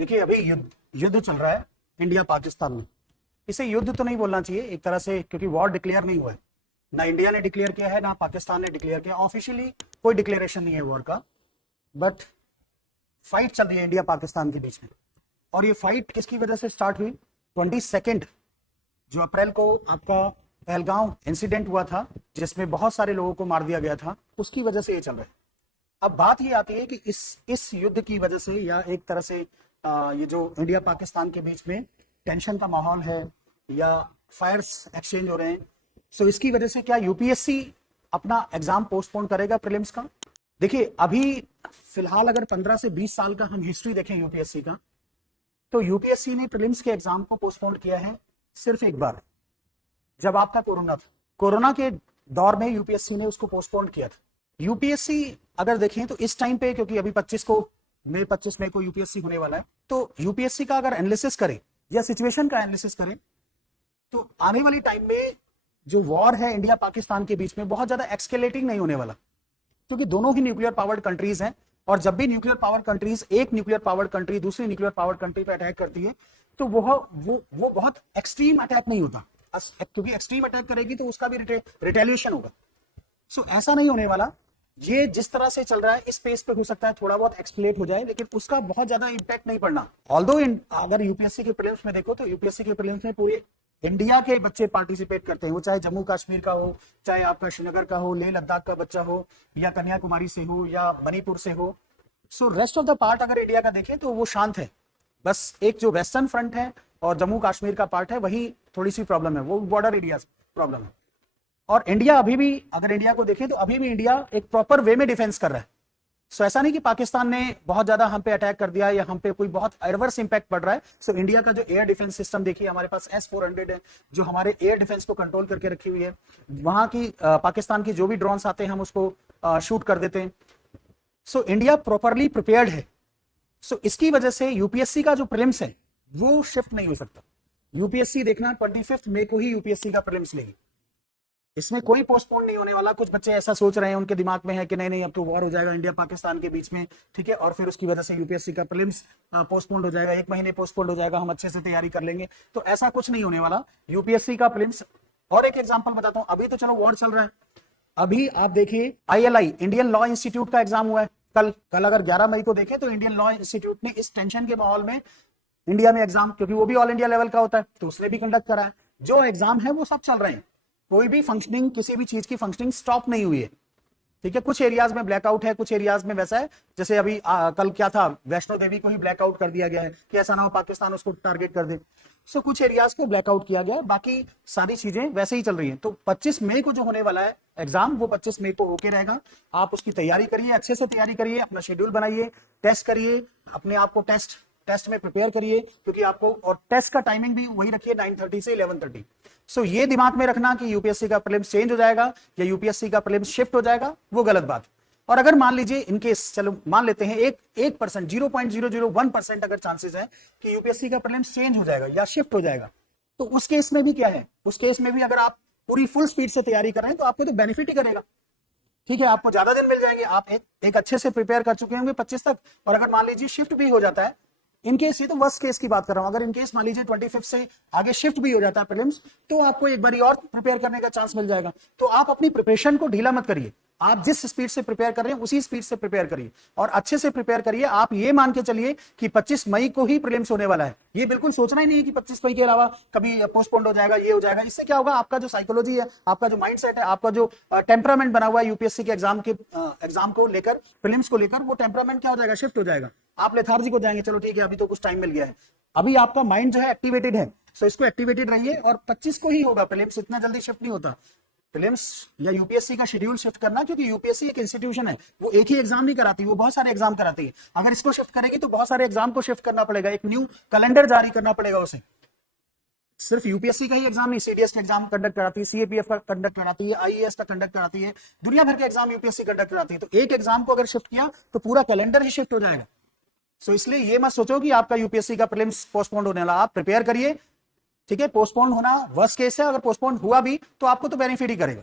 देखिए अभी युद्ध चल रहा है इंडिया पाकिस्तान में। इसे युद्ध तो नहीं बोलना चाहिए एक तरह से, क्योंकि वॉर डिक्लेयर नहीं हुआ है। ना इंडिया ने डिक्लेयर किया है ना पाकिस्तान ने डिक्लेयर किया। ऑफिशियली कोई डिक्लेरेशन नहीं है वॉर का, बट फाइट चल रही है इंडिया पाकिस्तान के बीच में। और ये फाइट किसकी वजह से स्टार्ट हुई? 22 जो अप्रैल को आपका पहलगांव इंसिडेंट हुआ था, जिसमें बहुत सारे लोगों को मार दिया गया था, उसकी वजह से ये चल रहा है। अब बात ये आती है कि इस युद्ध की वजह से, या एक तरह से ये जो इंडिया पाकिस्तान के बीच में टेंशन का माहौल है या फायर्स एक्सचेंज हो रहे हैं, सो इसकी वजह से क्या यूपीएससी अपना एग्जाम पोस्टपोन करेगा प्रीलिम्स का? देखिए अभी फिलहाल अगर 15 से 20 साल का हम हिस्ट्री देखें यूपीएससी का, तो यूपीएससी ने प्रीलिम्स के एग्जाम को पोस्टपोन किया है सिर्फ एक बार, जब आपका कोरोना था। कोरोना के दौर में यूपीएससी ने उसको पोस्टपोन किया था। यूपीएससी अगर देखें तो इस टाइम पे, क्योंकि अभी 25 मई को यूपीएससी होने वाला है, तो यूपीएससी का अगर एनालिसिस करें या सिचुएशन का एनालिसिस करें, तो आने वाली टाइम में जो वॉर है इंडिया पाकिस्तान के बीच में बहुत ज्यादा एक्सकेलेटिंग नहीं होने वाला, क्योंकि दोनों ही न्यूक्लियर पावर्ड कंट्रीज हैं। और जब भी न्यूक्लियर पावर कंट्रीज, एक न्यूक्लियर पावर कंट्री दूसरी न्यूक्लियर पावर कंट्री पे अटैक करती है, तो वो बहुत एक्सट्रीम अटैक नहीं होता, क्योंकि एक्सट्रीम अटैक करेगी तो उसका भी रिटेलिएशन होगा। सो ऐसा नहीं होने वाला। ये जिस तरह से चल रहा है इस पेस पे हो सकता है थोड़ा बहुत एक्सकेलेट हो जाए, लेकिन उसका बहुत ज्यादा इंपैक्ट नहीं पड़ना। ऑल्दो अगर यूपीएससी के प्रीलिम्स में देखो, तो यूपीएससी के प्रीलिम्स में पूरे इंडिया के बच्चे पार्टिसिपेट करते हैं। वो चाहे जम्मू कश्मीर का हो, चाहे आपका श्रीनगर का हो, लेह लद्दाख का बच्चा हो, या कन्याकुमारी से हो, या मणिपुर से हो। So rest of the part अगर इंडिया का देखें तो वो शांत है। बस एक जो वेस्टर्न फ्रंट है और जम्मू कश्मीर का पार्ट है, वही थोड़ी सी प्रॉब्लम है, वो बॉर्डर एरिया प्रॉब्लम है। और इंडिया अभी भी, अगर इंडिया को देखें तो अभी भी इंडिया एक प्रॉपर वे में डिफेंस कर रहा है। सो ऐसा नहीं कि पाकिस्तान ने बहुत ज्यादा हम पे अटैक कर दिया या हम पे कोई बहुत एडवर्स इंपैक्ट पड़ रहा है। सो इंडिया का जो एयर डिफेंस सिस्टम देखिए, हमारे पास S-400 है, जो हमारे एयर डिफेंस को कंट्रोल करके रखी हुई है। वहां की पाकिस्तान की जो भी ड्रोन्स आते हैं हम उसको शूट कर देते हैं। सो इंडिया प्रॉपरली प्रिपेयर्ड है। सो इसकी वजह से यूपीएससी का जो प्रीलिम्स है वो शिफ्ट नहीं हो सकता। यूपीएससी देखना 25 मई को ही यूपीएससी का प्रीलिम्स लेगी, इसमें कोई पोस्टपोन नहीं होने वाला। कुछ बच्चे ऐसा सोच रहे हैं, उनके दिमाग में है कि नहीं अब तो वॉर हो जाएगा इंडिया पाकिस्तान के बीच में, ठीक है, और फिर उसकी वजह से यूपीएससी का प्रीलिम्स पोस्टपोन हो जाएगा, 1 महीने पोस्टपोन हो जाएगा, हम अच्छे से तैयारी कर लेंगे। तो ऐसा कुछ नहीं होने वाला यूपीएससी का प्रीलिम्स। और एक एग्जाम्पल बताता हूं, अभी तो चलो वॉर चल रहा है, अभी आप देखिए ILI इंडियन लॉ इंस्टीट्यूट का एग्जाम हुआ है कल अगर 11 मई को देखें तो इंडियन लॉ इंस्टीट्यूट ने इस टेंशन के माहौल में इंडिया में एग्जाम, क्योंकि वो भी ऑल इंडिया लेवल का होता है, तो उसने भी कंडक्ट करा है। जो एग्जाम है वो सब चल रहे हैं, कोई भी फंक्शनिंग, किसी भी चीज की फंक्शनिंग स्टॉप नहीं हुई है, ठीक है। कुछ एरियाज में ब्लैकआउट है, कुछ एरियाज में वैसा है, जैसे अभी कल क्या था, वैष्णो देवी को ही ब्लैकआउट कर दिया गया है कि ऐसा ना हो पाकिस्तान उसको टारगेट कर दे। सो कुछ एरियाज को ब्लैकआउट किया गया है, बाकी सारी चीजें वैसे ही चल रही हैं। तो 25 मई को जो होने वाला है एग्जाम, वो 25 मई को होके रहेगा। आप उसकी तैयारी करिए, अच्छे से तैयारी करिए, अपना शेड्यूल बनाइए, टेस्ट करिए, अपने आप को टेस्ट में प्रिपेयर करिए, क्योंकि आपको, और टेस्ट का टाइमिंग भी वही रखिए 9:30 से 11:30। सो ये दिमाग में रखना कि यूपीएससी का प्रीलिम्स चेंज हो जाएगा या यूपीएससी का प्रीलिम्स शिफ्ट हो जाएगा, वो गलत बात। और अगर मान लीजिए इनकेस, चलो मान लेते हैं 1% 0.001% अगर चांसेस है कि यूपीएससी का प्रीलिम्स चेंज हो जाएगा या शिफ्ट हो जाएगा, तो उस केस में भी क्या है, उस केस में भी अगर आप पूरी फुल स्पीड से तैयारी कर रहे हैं तो आपको तो बेनिफिट ही करेगा, ठीक है। आपको ज्यादा दिन मिल जाएंगे, आप एक अच्छे से प्रिपेयर कर चुके होंगे 25 तक। और अगर मान लीजिए शिफ्ट भी हो जाता है, इनकेस, ये तो वर्स्ट केस की बात कर रहा हूं, अगर इनकेस मान लीजिए 25 से आगे शिफ्ट भी हो जाता है प्रीलिम्स, तो आपको एक बार और प्रिपेयर करने का चांस मिल जाएगा। तो आप अपनी प्रिपरेशन को ढीला मत करिए, आप जिस स्पीड से प्रिपेयर कर रहे हैं उसी स्पीड से प्रिपेयर करिए और अच्छे से प्रिपेयर करिए। आप ये मान के चलिए कि 25 मई को ही प्रीलिम्स होने वाला है, ये बिल्कुल सोचना ही नहीं है कि 25 मई के अलावा कभी पोस्टपोन हो जाएगा, ये हो जाएगा। इससे क्या होगा, आपका जो साइकोलॉजी है, आपका जो माइंडसेट है, आपका जो टेम्परामेंट बना हुआ है यूपीएससी के एग्जाम को लेकर, प्रीलिम्स को लेकर, वो टेम्परामेंट क्या हो जाएगा, शिफ्ट हो जाएगा। आप लेथार्जिक हो जाएंगे, चलो ठीक है अभी तो कुछ टाइम मिल गया है। अभी आपका माइंड जो है एक्टिवेटेड है, सो इसको एक्टिवेटेड रहिए। और 25 को ही होगा प्रीलिम्स, इतना जल्दी शिफ्ट नहीं होता प्रीलिम्स या यूपीएससी का शेड्यूल शिफ्ट करना, क्योंकि यूपीएससी एक इंस्टीट्यूशन है, वो एक ही एग्जाम नहीं कराती, वो बहुत सारे एग्जाम कराती है। अगर इसको शिफ्ट करेगी तो बहुत सारे एग्जाम को शिफ्ट करना पड़ेगा, एक न्यू कैलेंडर जारी करना पड़ेगा उसे। सिर्फ यूपीएससी का ही एग्जाम नहीं, सीडीएस का एग्जाम कंडक्ट कराती है, सीएपीएफ का कंडक्ट कराती है, आईएएस का कंडक्ट कराती है, दुनिया भर के एग्जाम यूपीएससी कंडक्ट कराती है। तो एक एग्जाम को अगर शिफ्ट किया तो पूरा कैलेंडर ही शिफ्ट हो जाएगा। सो इसलिए ये मत सोचो कि आपका यूपीएससी का प्रीलिम्स पोस्टपोन होने वाला, आप प्रिपेयर करिए, ठीक है। पोस्टपोन होना वर्स्ट केस है, अगर पोस्टपोन हुआ भी तो आपको तो बेनिफिट ही करेगा।